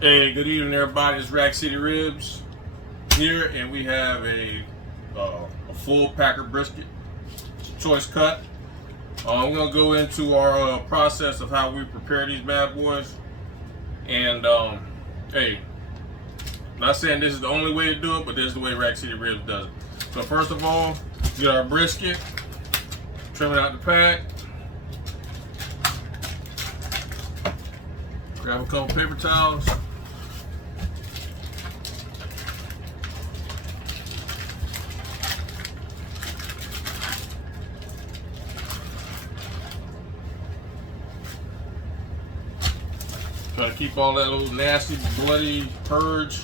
Hey, good evening, everybody. It's Rack City Ribs here, and we have a full packer brisket, choice cut. We're gonna go into our process of how we prepare these bad boys. And hey, not saying this is the only way to do it, but this is the way Rack City Ribs does it. So first of all, get our brisket, trim it out the pack. Grab a couple paper towels. Try to keep all that little nasty, bloody purge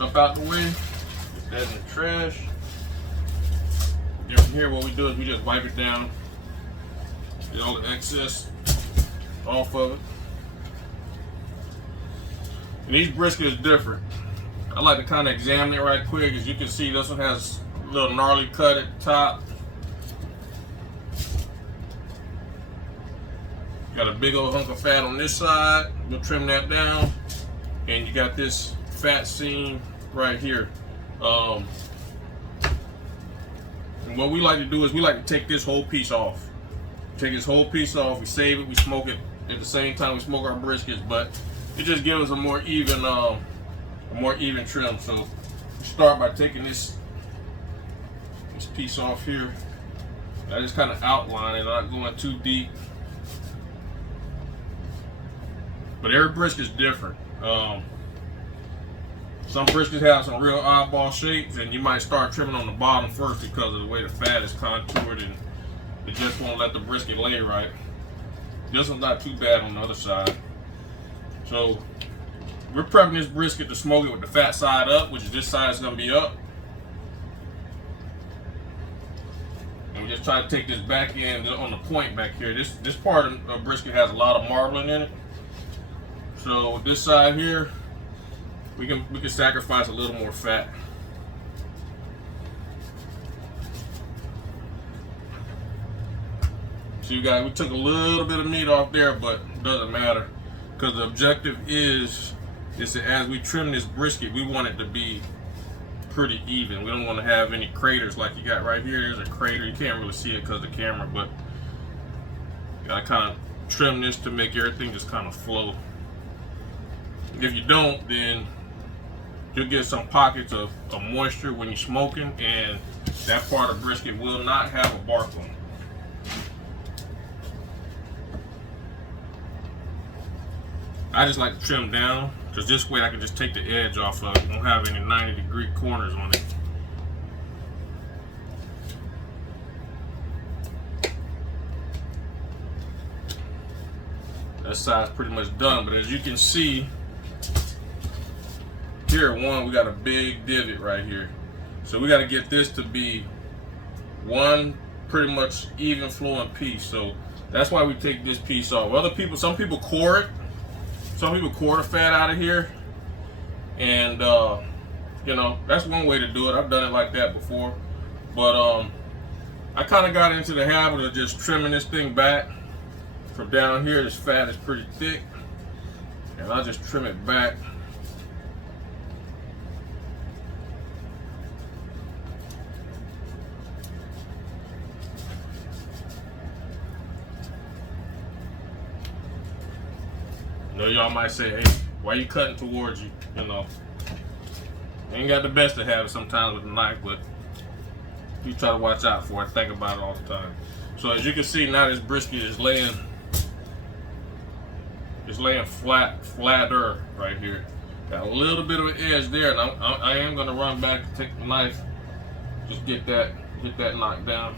up out the way. Get that in the trash. Then from here, what we do is we just wipe it down. Get all the excess off of it. And each brisket is different. I like to kind of examine it right quick. As you can see, this one has a little gnarly cut at the top. Got a big old hunk of fat on this side. We'll trim that down. And you got this fat seam right here. And what we like to do is we like to take this whole piece off. Take this whole piece off. We save it. We smoke it at the same time we smoke our briskets, but it just gives us a more even trim. So we start by taking this piece off here. I just kind of outline it, not going too deep. But every brisket is different. Some briskets have some real oddball shapes, and you might start trimming on the bottom first because of the way the fat is contoured, and it just won't let the brisket lay right. This one's not too bad on the other side. So we're prepping this brisket to smoke it with the fat side up, which is this side is gonna be up. And we just try to take this back end on the point back here. This part of the brisket has a lot of marbling in it. So with this side here, we can sacrifice a little more fat. So you guys, we took a little bit of meat off there, but it doesn't matter. Because the objective is that as we trim this brisket, we want it to be pretty even. We don't want to have any craters like you got right here. There's a crater. You can't really see it because of the camera, but you gotta kind of trim this to make everything just kind of flow. If you don't, then you'll get some pockets of moisture when you're smoking, and that part of brisket will not have a bark on it. I just like to trim down, because this way I can just take the edge off of it. Don't have any 90-degree corners on it. That side's pretty much done, but as you can see, here we got a big divot right here. So we got to get this to be one pretty much even flowing piece. So that's why we take this piece off. Some people core it. Some people core the fat out of here, and you know, that's one way to do it. I've done it like that before, but I kind of got into the habit of just trimming this thing back from down here. This fat is pretty thick, and I just trim it back. Y'all might say, hey, why you cutting towards you? You know, ain't got the best to have it sometimes with a knife, but you try to watch out for it. Think about it all the time. So as you can see, now this brisket is laying flatter right here. Got a little bit of an edge there, and I am gonna run back and take the knife, just get that knocked down.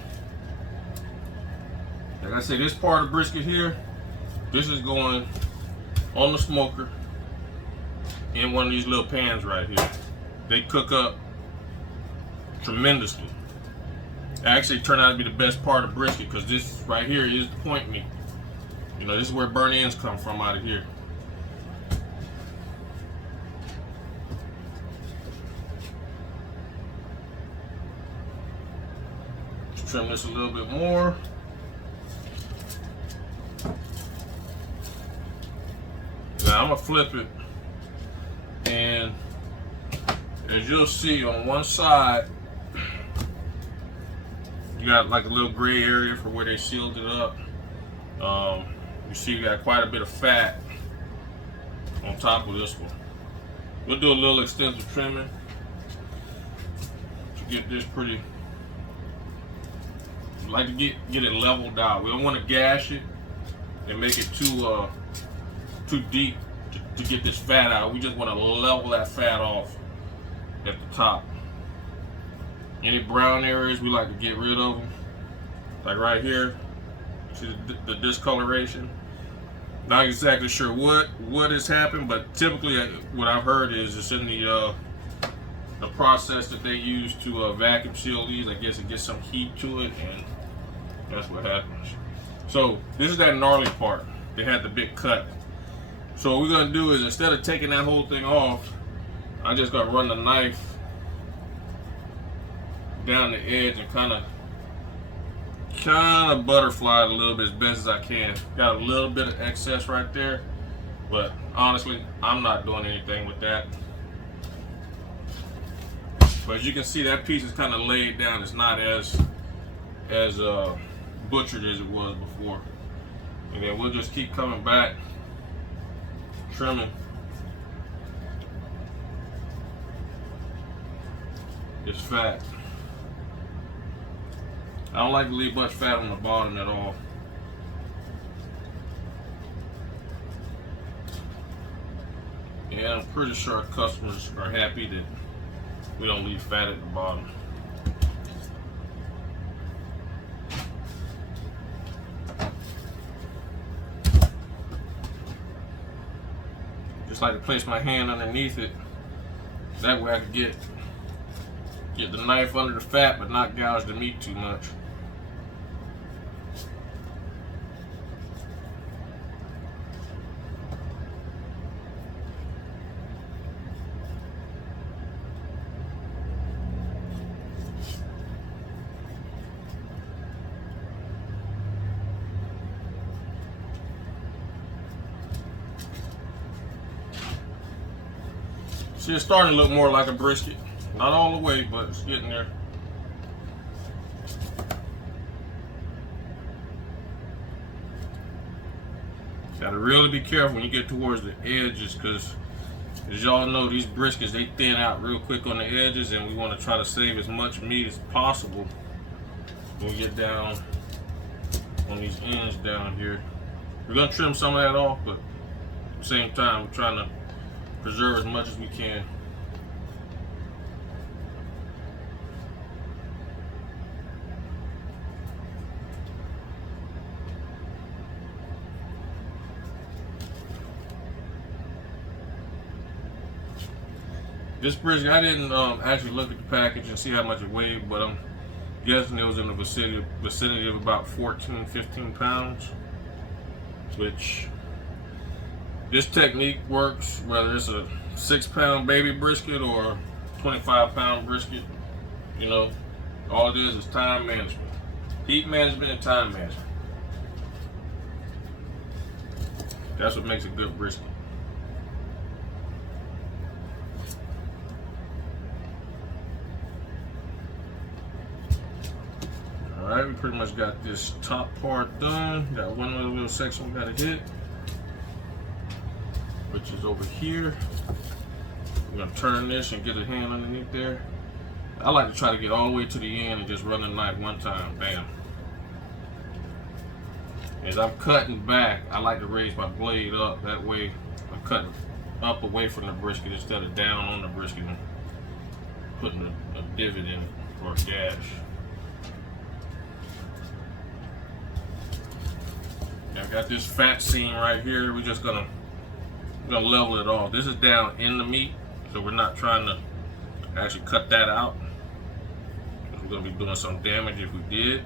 Like I said, this part of brisket here, this is going on the smoker in one of these little pans right here. They cook up tremendously. It actually turned out to be the best part of brisket, because this right here is the point meat. You know, this is where burnt ends come from out of here. Let's trim this a little bit more. Now I'm gonna flip it as you'll see on one side, you got like a little gray area for where they sealed it up. You see you got quite a bit of fat on top of this one. We'll do a little extensive trimming to get this pretty. We like to get it leveled out. We don't want to gash it and make it too deep to get this fat out. We just want to level that fat off at the top. Any brown areas we like to get rid of them, like right here. See the discoloration. Not exactly sure what has happened, but typically what I've heard is it's in the process that they use to vacuum seal these. I guess it gets some heat to it, and that's what happens. So this is that gnarly part. They had the big cut. So what we're gonna do is, instead of taking that whole thing off, I just gotta run the knife down the edge and kind of butterfly it a little bit as best as I can. Got a little bit of excess right there, but honestly, I'm not doing anything with that. But as you can see, that piece is kind of laid down. It's not as butchered as it was before. And then we'll just keep coming back, trimming. It's fat. I don't like to leave much fat on the bottom at all. And I'm pretty sure our customers are happy that we don't leave fat at the bottom. Just like to place my hand underneath it. That way I can get the knife under the fat but not gouge the meat too much. See, it's starting to look more like a brisket. Not all the way, but it's getting there. Gotta really be careful when you get towards the edges, because as y'all know, these briskets, they thin out real quick on the edges, and we want to try to save as much meat as possible when we get down on these ends down here. We're gonna trim some of that off, but at the same time, we're trying to preserve as much as we can. This brisket, I didn't actually look at the package and see how much it weighed, but I'm guessing it was in the vicinity of about 14, 15 pounds, which this technique works whether it's a 6-pound baby brisket or a 25-pound brisket. You know, all it is time management. Heat management and time management. That's what makes a good brisket. Alright, we pretty much got this top part done. Got one other little section we gotta hit, which is over here. We're gonna turn this and get a hand underneath there. I like to try to get all the way to the end and just run the knife one time, bam. As I'm cutting back, I like to raise my blade up. That way I'm cutting up away from the brisket instead of down on the brisket and putting a divot in it or a gash. I got this fat seam right here. We're just gonna level it off. This is down in the meat, so we're not trying to actually cut that out. We're gonna be doing some damage if we did.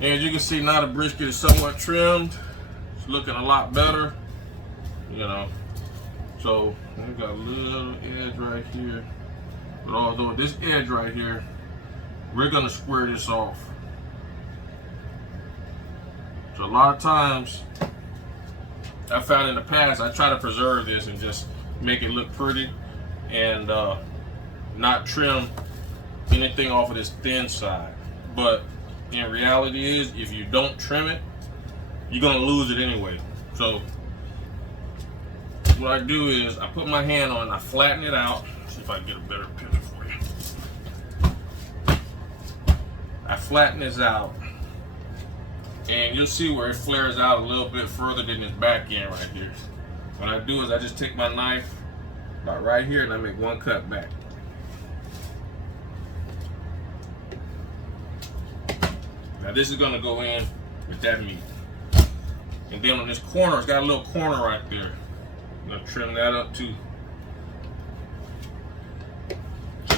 And as you can see, now the brisket is somewhat trimmed. It's looking a lot better, you know. So we got a little edge right here. But although this edge right here, we're gonna square this off. So a lot of times, I found in the past, I try to preserve this and just make it look pretty and not trim anything off of this thin side. But in reality is, if you don't trim it, you're gonna lose it anyway. So what I do is I put my hand on, I flatten it out. See if I can get a better picture for you. I flatten this out, and you'll see where it flares out a little bit further than this back end right here. What I do is I just take my knife about right here and I make one cut back. Now this is gonna go in with that meat. And then on this corner, it's got a little corner right there. I'm gonna trim that up too.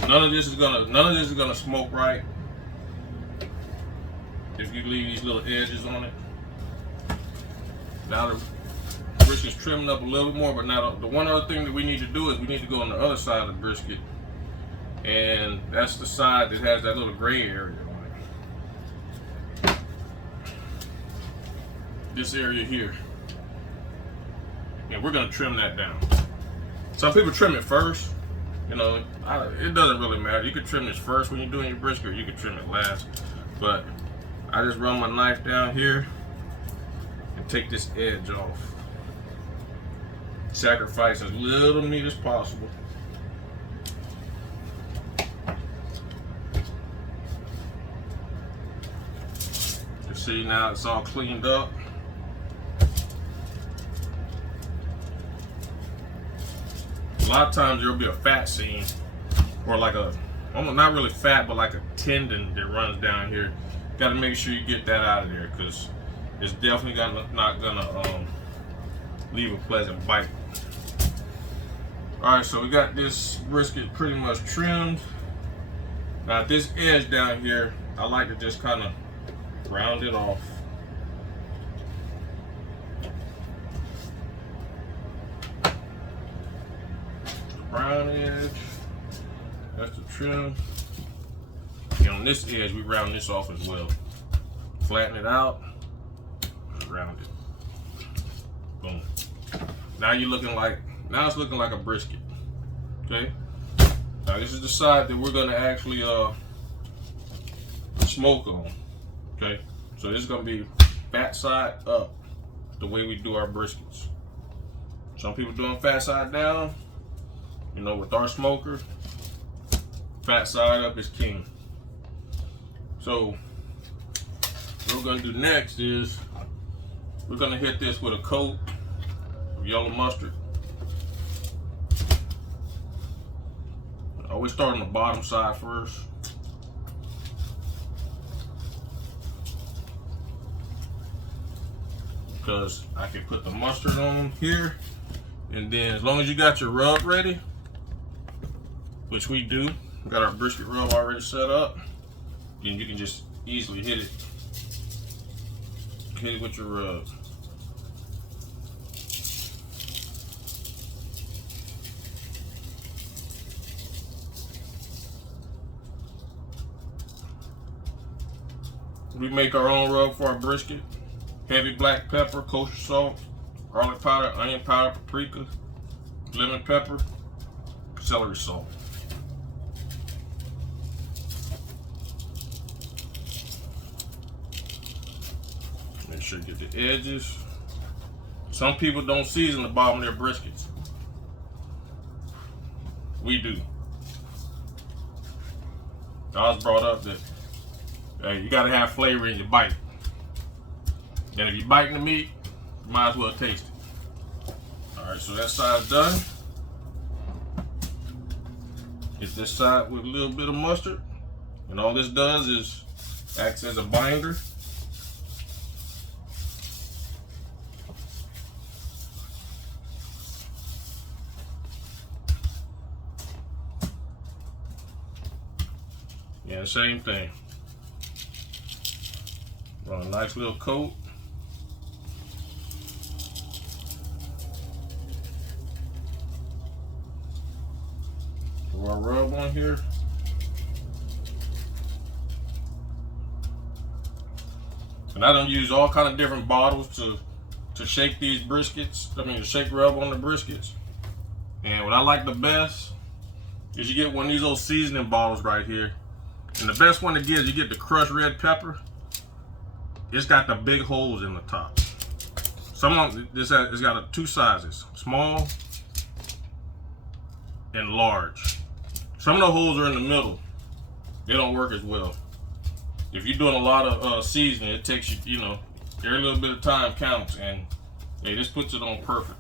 None of this is gonna smoke right if you leave these little edges on it. Now the brisket's trimming up a little bit more, but now the one other thing that we need to do is we need to go on the other side of the brisket, and that's the side that has that little gray area on it. This area here, and we're gonna trim that down. Some people trim it first. You know, it doesn't really matter. You can trim this first when you're doing your brisket, or you can trim it last. But I just run my knife down here and take this edge off. Sacrifice as little meat as possible. You see now it's all cleaned up. A lot of times there'll be a fat seam, or like a, almost not really fat, but like a tendon that runs down here. Got to make sure you get that out of there, because it's definitely not gonna leave a pleasant bite. All right, so we got this brisket pretty much trimmed. Now this edge down here, I like to just kind of round it off. Brown edge, that's the trim. And on this edge, we round this off as well. Flatten it out, round it. Boom. Now you're looking like, now it's looking like a brisket. Okay. Now this is the side that we're gonna actually smoke on. Okay. So this is gonna be fat side up, the way we do our briskets. Some people doing fat side down. You know, with our smoker, fat side up is king. So what we're gonna do next is we're gonna hit this with a coat of yellow mustard. I always start on the bottom side first. Because I can put the mustard on here, and then as long as you got your rub ready, which we do, we got our brisket rub already set up, then you can just easily hit it. Hit it with your rub. We make our own rub for our brisket. Heavy black pepper, kosher salt, garlic powder, onion powder, paprika, lemon pepper, celery salt. Make sure you get the edges. Some people don't season the bottom of their briskets. We do. I was brought up that you gotta have flavor in your bite. And if you're biting the meat, you might as well taste it. All right, so that side's done. Hit this side with a little bit of mustard. And all this does is acts as a binder. Yeah, same thing. Run a nice little coat. Throw our rub on here. And I don't use all kind of different bottles to shake these briskets. I mean, to shake rub on the briskets. And what I like the best is you get one of these old seasoning bottles right here. And the best one to get is you get the crushed red pepper. It's got the big holes in the top. It's got two sizes, small and large. Some of the holes are in the middle. They don't work as well. If you're doing a lot of seasoning, it takes you, every little bit of time counts, and hey, this puts it on perfect.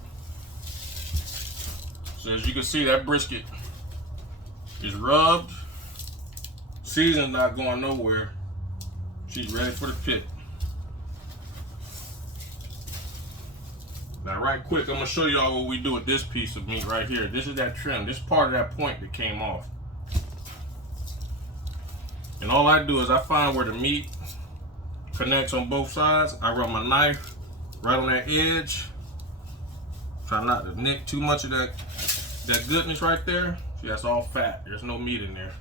So as you can see, that brisket is rubbed. Seasoning's not going nowhere. She's ready for the pit. Now, right quick, I'm gonna show y'all what we do with this piece of meat right here. This is that trim. This is part of that point that came off. And all I do is I find where the meat connects on both sides. I run my knife right on that edge. Try not to nick too much of that goodness right there. See, that's all fat. There's no meat in there.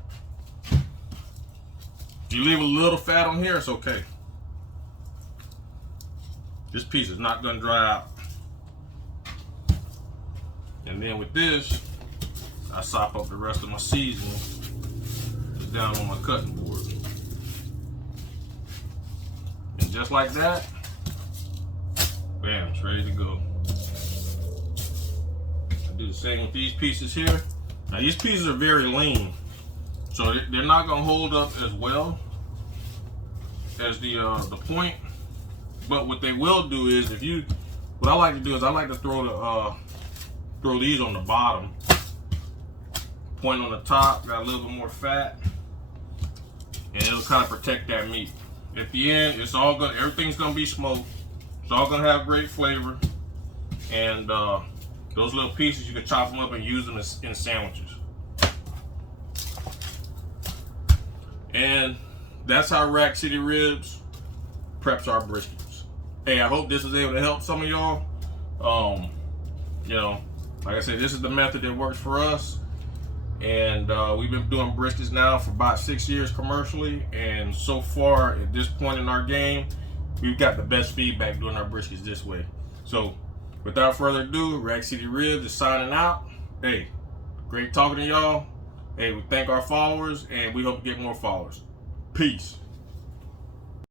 If you leave a little fat on here, it's okay. This piece is not gonna dry out. And then with this, I sop up the rest of my seasoning down on my cutting board. And just like that, bam, it's ready to go. I do the same with these pieces here. Now these pieces are very lean, so they're not gonna hold up as well as the point. But what they will do is, what I like to do is I like to throw these on the bottom, point on the top, got a little bit more fat, and it'll kind of protect that meat. At the end, everything's gonna be smoked. It's all gonna have great flavor, and those little pieces, you can chop them up and use them in sandwiches. And that's how Rack City Ribs preps our briskets. Hey, I hope this was able to help some of y'all. Like I said, this is the method that works for us. And we've been doing briskets now for about 6 years commercially. And so far, at this point in our game, we've got the best feedback doing our briskets this way. So without further ado, Rack City Ribs is signing out. Hey, great talking to y'all. Hey, we thank our followers, and we hope to get more followers. Peace.